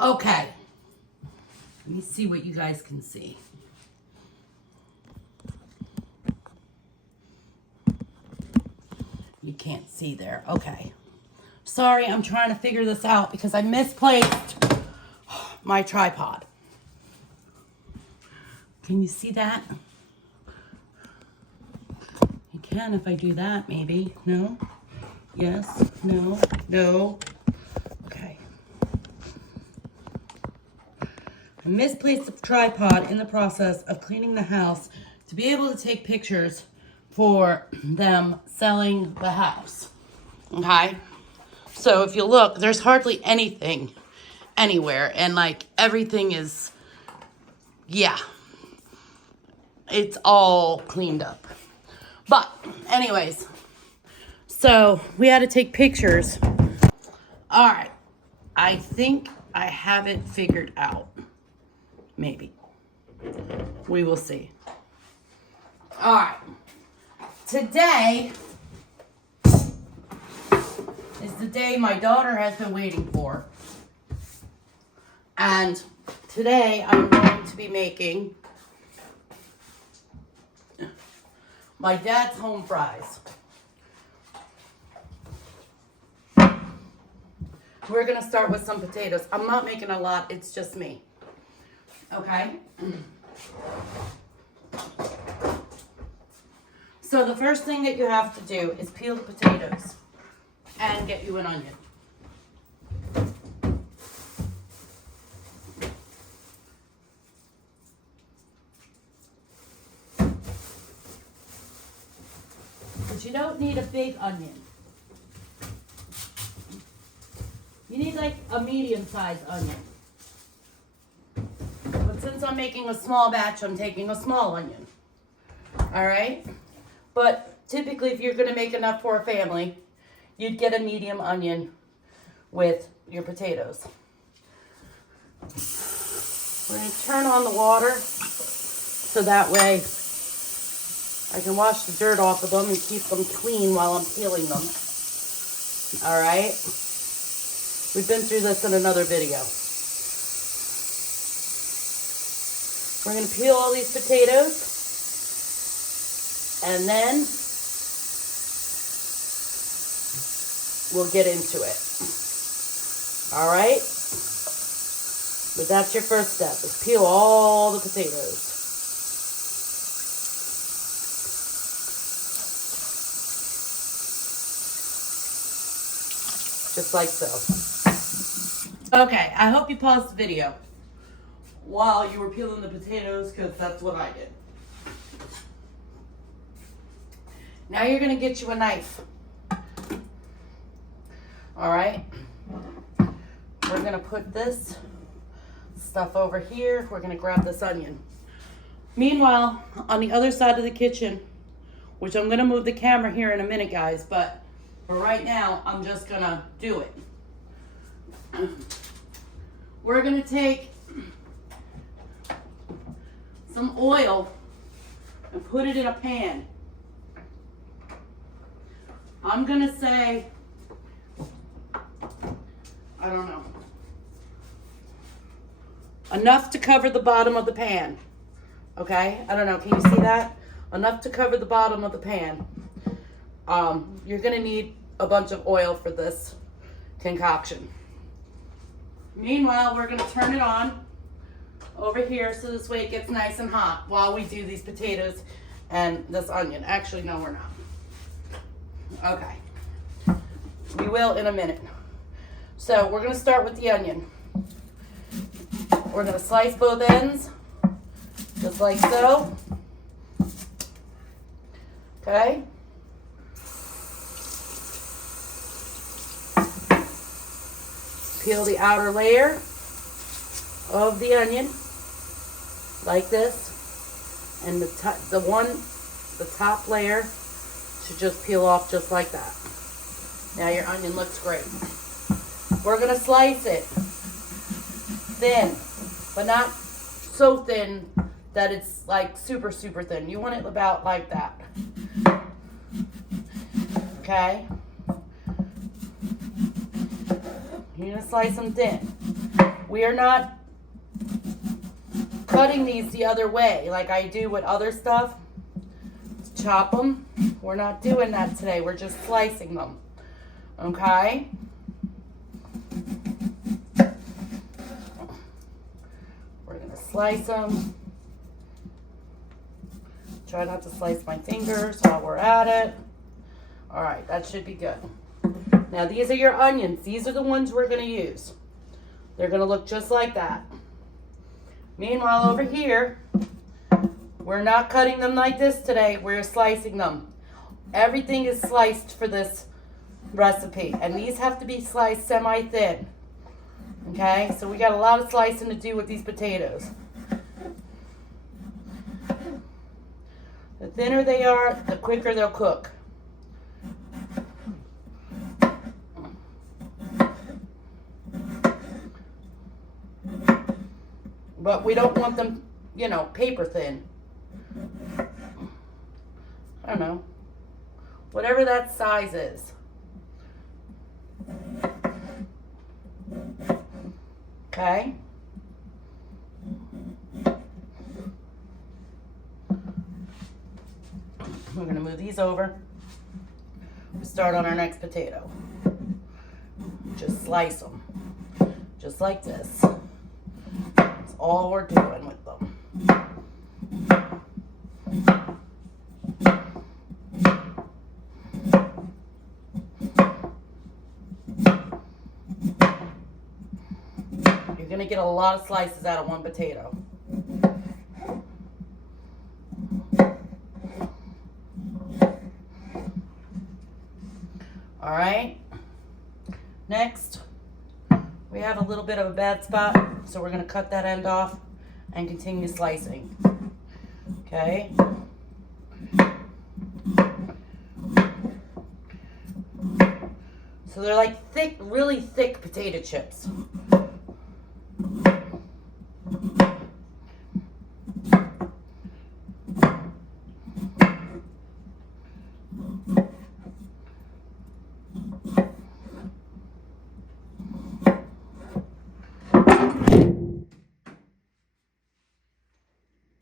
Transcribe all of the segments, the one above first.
Okay. Let me see what you guys can see. You can't see there. Okay. Sorry, I'm trying to figure this out because I misplaced my tripod. Can you see that? You can if I do that, maybe. No? Yes? No? No? Okay. I misplaced the tripod in the process of cleaning the house to be able to take pictures for them selling the house. Okay? So if you look, there's hardly anything anywhere. And like everything is, yeah. It's all cleaned up. But anyways, so we had to take pictures. All right. I think I have it figured out. Maybe. We will see. All right. Today is the day my daughter has been waiting for. And today I'm going to be making my dad's home fries. We're going to start with some potatoes. I'm not making a lot, it's just me. Okay? So the first thing that you have to do is peel the potatoes and get you an onion. But you don't need a big onion. You need like a medium-sized onion. But since I'm making a small batch, I'm taking a small onion. All right? But typically, if you're going to make enough for a family, you'd get a medium onion with your potatoes. We're going to turn on the water so that way I can wash the dirt off of them and keep them clean while I'm peeling them. All right? We've been through this in another video. We're going to peel all these potatoes. And then we'll get into it. All right? But that's your first step, is peel all the potatoes. Just like so. Okay, I hope you paused the video while you were peeling the potatoes, because that's what I did. Now you're going to get you a knife. All right? We're going to put this stuff over here. We're going to grab this onion. Meanwhile, on the other side of the kitchen, which I'm going to move the camera here in a minute, guys, but for right now, I'm just going to do it. We're going to take some oil and put it in a pan. I'm going to say, I don't know, enough to cover the bottom of the pan. Okay? I don't know. Can you see that? Enough to cover the bottom of the pan. You're going to need a bunch of oil for this concoction. Meanwhile, we're going to turn it on over here so this way it gets nice and hot while we do these potatoes and this onion. Actually, no, we're not. Okay. We will in a minute. So we're going to start with the onion. We're going to slice both ends, just like so. Okay. Peel the outer layer of the onion, like this. And the top layer should just peel off just like that. Now your onion looks great. We're going to slice it thin, but not so thin that it's like super, super thin. You want it about like that. Okay? You're going to slice them thin. We are not cutting these the other way like I do with other stuff. Chop them. We're not doing that today. We're just slicing them. Okay? We're going to slice them. Try not to slice my fingers while we're at it. All right, that should be good. Now, these are your onions. These are the ones we're going to use. They're going to look just like that. Meanwhile, over here, we're not cutting them like this today. We're slicing them. Everything is sliced for this recipe. And these have to be sliced semi-thin. Okay? So we got a lot of slicing to do with these potatoes. The thinner they are, the quicker they'll cook. But we don't want them, you know, paper thin. I don't know. Whatever that size is. Okay? We're going to move these over. We start on our next potato. Just slice them. Just like this. That's all we're doing with them. You're going to get a lot of slices out of one potato. All right. Next, we have a little bit of a bad spot, so we're going to cut that end off and continue slicing. Okay. So they're like thick, really thick potato chips.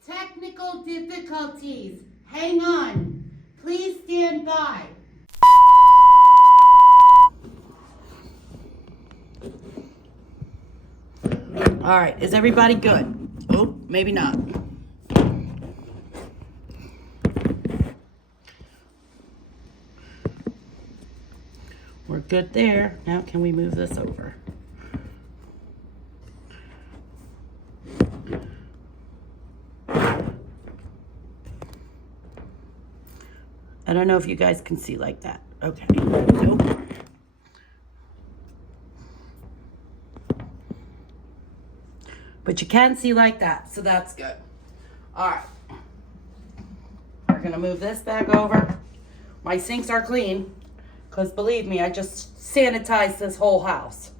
Technical difficulties. Hang on. Please stand by. All right, is everybody good? Oh, maybe not. We're good there. Now can we move this over? I don't know if you guys can see like that. Okay. Nope. But you can see like that, so that's good. All right. We're going to move this back over. My sinks are clean, because believe me, I just sanitized this whole house.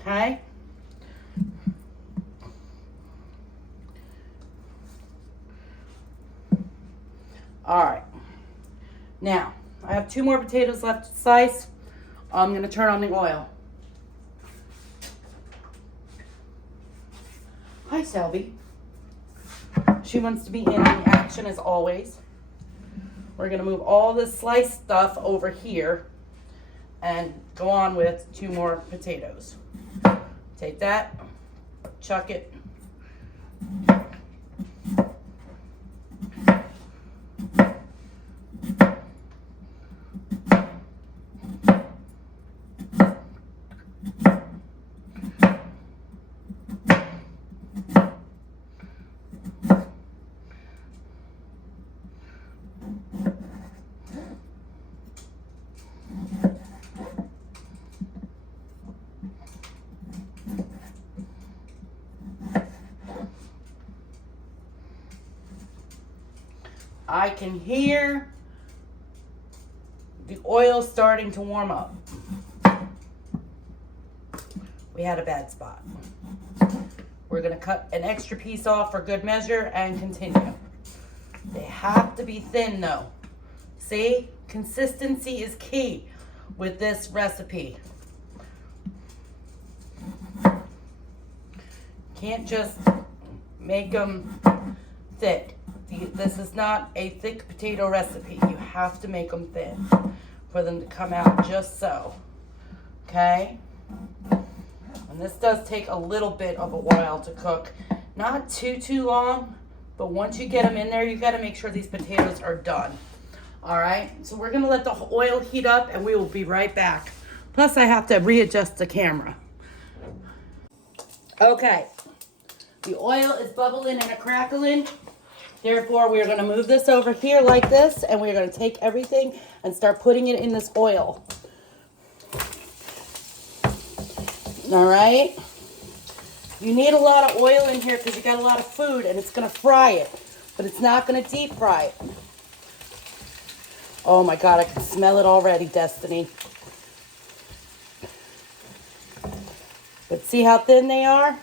Okay? All right. Now, I have 2 more potatoes left to slice. I'm going to turn on the oil. Hi, Selby. She wants to be in the action as always. We're going to move all this sliced stuff over here and go on with 2 more potatoes. Take that, chuck it. I can hear the oil starting to warm up. We had a bad spot. We're going to cut an extra piece off for good measure and continue. They have to be thin though. See? Consistency is key with this recipe. Can't just make them thick. This is not a thick potato recipe. You have to make them thin for them to come out just so. Okay? And this does take a little bit of a while to cook. Not too long, but once you get them in there, you got to make sure these potatoes are done. All right? So we're going to let the oil heat up and we will be right back. Plus, I have to readjust the camera. Okay. The oil is bubbling and crackling. Therefore, we're going to move this over here like this, and we're going to take everything and start putting it in this oil. All right? You need a lot of oil in here because you got a lot of food, and it's going to fry it, but it's not going to deep fry it. Oh my God, I can smell it already, Destiny. But see how thin they are?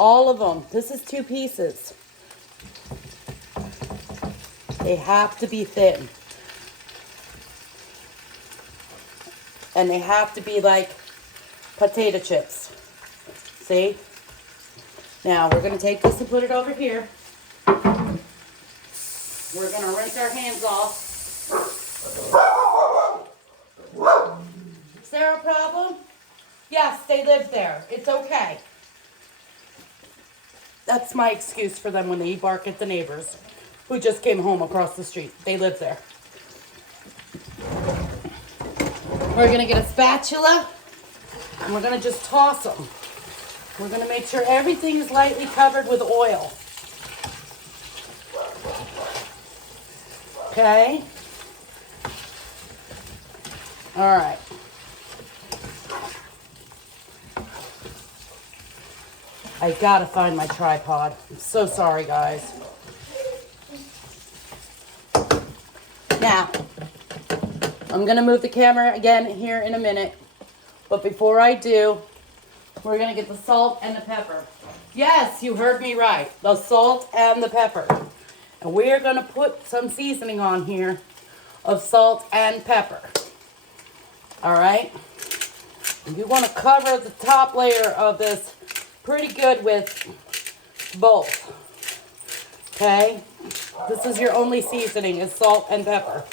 All of them. This is 2 pieces. They have to be thin. And they have to be like potato chips. See? Now, we're going to take this and put it over here. We're going to rinse our hands off. Is there a problem? Yes, they live there. It's okay. That's my excuse for them when they bark at the neighbors who just came home across the street. They live there. We're going to get a spatula and we're going to just toss them. We're going to make sure everything is lightly covered with oil. Okay? All right. I gotta find my tripod. I'm so sorry, guys. Now, I'm gonna move the camera again here in a minute. But before I do, we're gonna get the salt and the pepper. Yes, you heard me right. The salt and the pepper. And we're gonna put some seasoning on here of salt and pepper. All right? And you wanna cover the top layer of this pretty good with both. Okay? This is your only seasoning, is salt and pepper.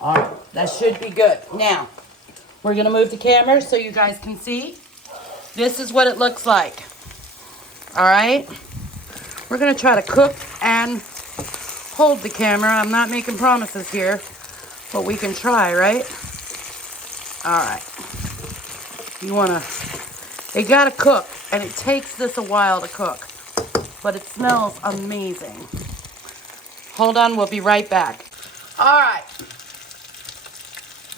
All right, that should be good. Now, we're going to move the camera so you guys can see. This is what it looks like. All right? We're going to try to cook and hold the camera. I'm not making promises here, but we can try, right? All right. You want to, they got to cook, and it takes this a while to cook, but it smells amazing. Hold on, we'll be right back. All right.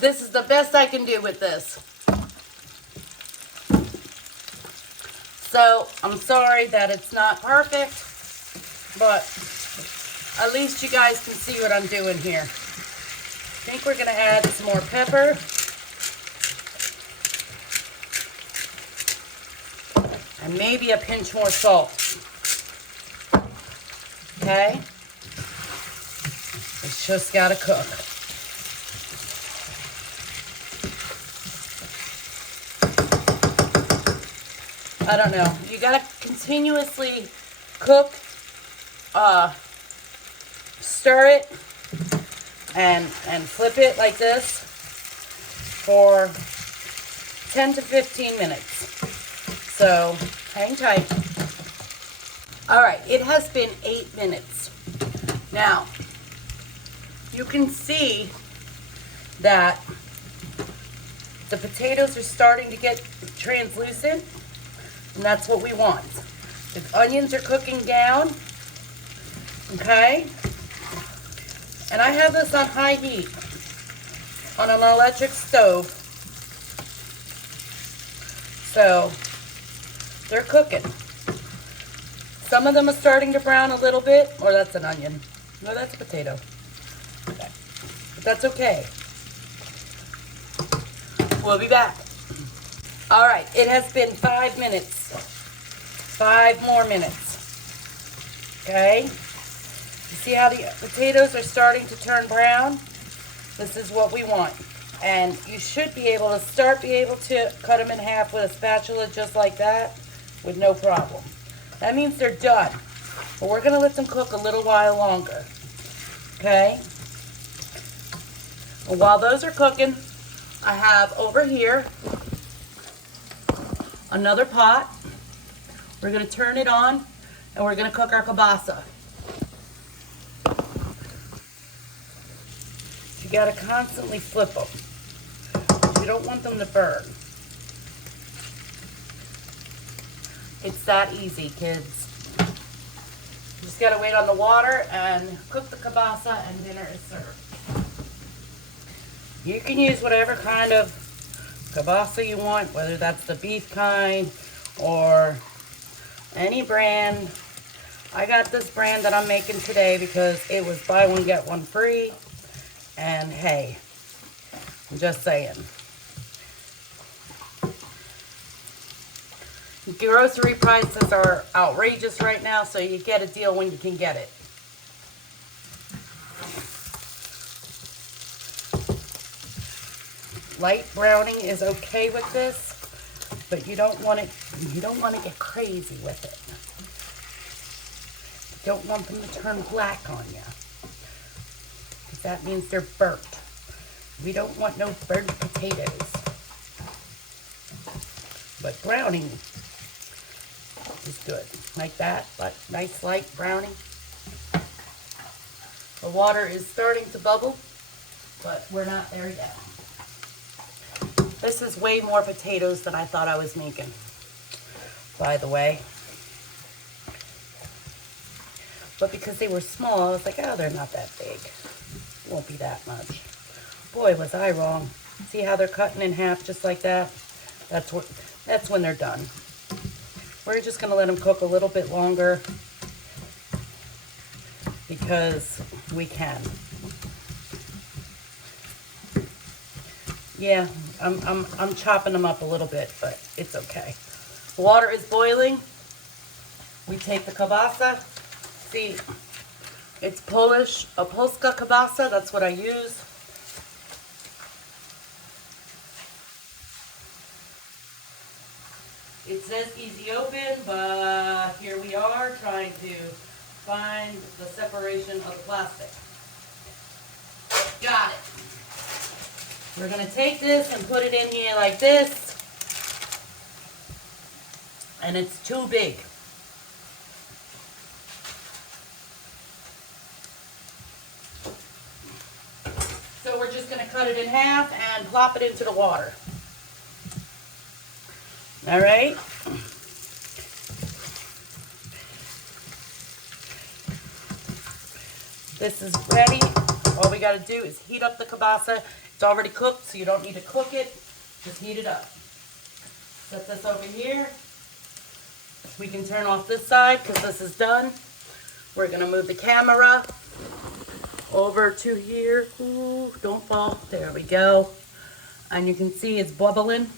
This is the best I can do with this. So, I'm sorry that it's not perfect, but at least you guys can see what I'm doing here. I think we're going to add some more pepper. And maybe a pinch more salt. Okay? It's just got to cook. I don't know. You gotta continuously cook, stir it, and flip it like this for 10 to 15 minutes. So, hang tight. All right, it has been 8 minutes. Now, you can see that the potatoes are starting to get translucent. And that's what we want. The onions are cooking down. Okay? And I have this on high heat on an electric stove. So, they're cooking. Some of them are starting to brown a little bit. Or that's an onion. No, that's a potato. Okay. But that's okay. We'll be back. All right, it has been 5 minutes. 5 more minutes. Okay? You see how the potatoes are starting to turn brown? This is what we want. And you should be able to cut them in half with a spatula just like that with no problem. That means they're done. But we're going to let them cook a little while longer. Okay? Well, while those are cooking, I have over here another pot. We're going to turn it on and we're going to cook our kielbasa. You got to constantly flip them. You don't want them to burn. It's that easy, kids. You just got to wait on the water and cook the kielbasa and dinner is served. You can use whatever kind of kielbasa you want, whether that's the beef kind or any brand. I got this brand that I'm making today because it was buy one, get one free. And hey, I'm just saying. Grocery prices are outrageous right now, so you get a deal when you can get it. Light browning is okay with this, but you don't want to get crazy with it. You don't want them to turn black on you. Because that means they're burnt. We don't want no burnt potatoes. But browning is good. Like that, but nice light browning. The water is starting to bubble, but we're not there yet. This is way more potatoes than I thought I was making, by the way. But because they were small, I was like, oh, they're not that big. Won't be that much. Boy, was I wrong. See how they're cutting in half just like that? That's when they're done. We're just going to let them cook a little bit longer because we can. Yeah, I'm chopping them up a little bit, but it's okay. The water is boiling. We take the kielbasa. See, it's Polish, a Polska kielbasa. That's what I use. It says easy open, but here we are trying to find the separation of the plastic. Got it. We're going to take this and put it in here like this. And it's too big. So we're just going to cut it in half and plop it into the water. All right. This is ready. All we got to do is heat up the kielbasa. It's already cooked, so you don't need to cook it. Just heat it up. Set this over here. We can turn off this side because this is done. We're going to move the camera over to here. Ooh, don't fall. There we go. And you can see it's bubbling. It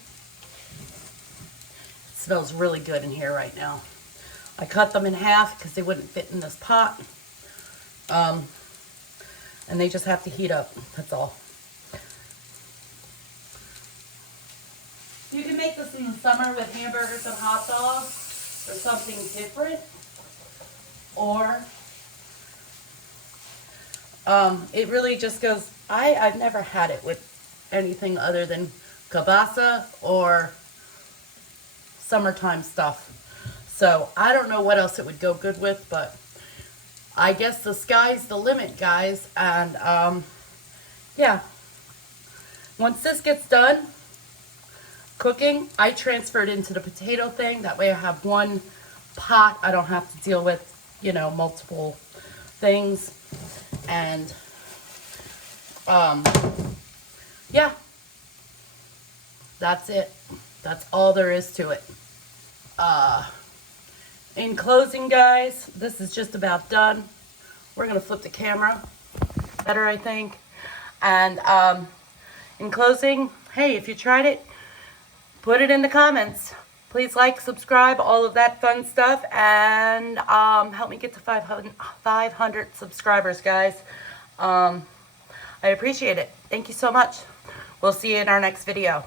smells really good in here right now. I cut them in half because they wouldn't fit in this pot. And they just have to heat up. That's all. You can make this in the summer with hamburgers and hot dogs or something different. Or it really just goes, I've never had it with anything other than kielbasa or summertime stuff. So I don't know what else it would go good with, but I guess the sky's the limit, guys. And yeah, once this gets done cooking, I transfer it into the potato thing. That way I have one pot. I don't have to deal with, you know, multiple things. And yeah, that's it. That's all there is to it. In closing, guys, this is just about done. We're gonna flip the camera better, I think. And in closing, hey, if you tried it, put it in the comments. Please like, subscribe, all of that fun stuff, and help me get to 500 subscribers, guys. I appreciate it. Thank you so much. We'll see you in our next video.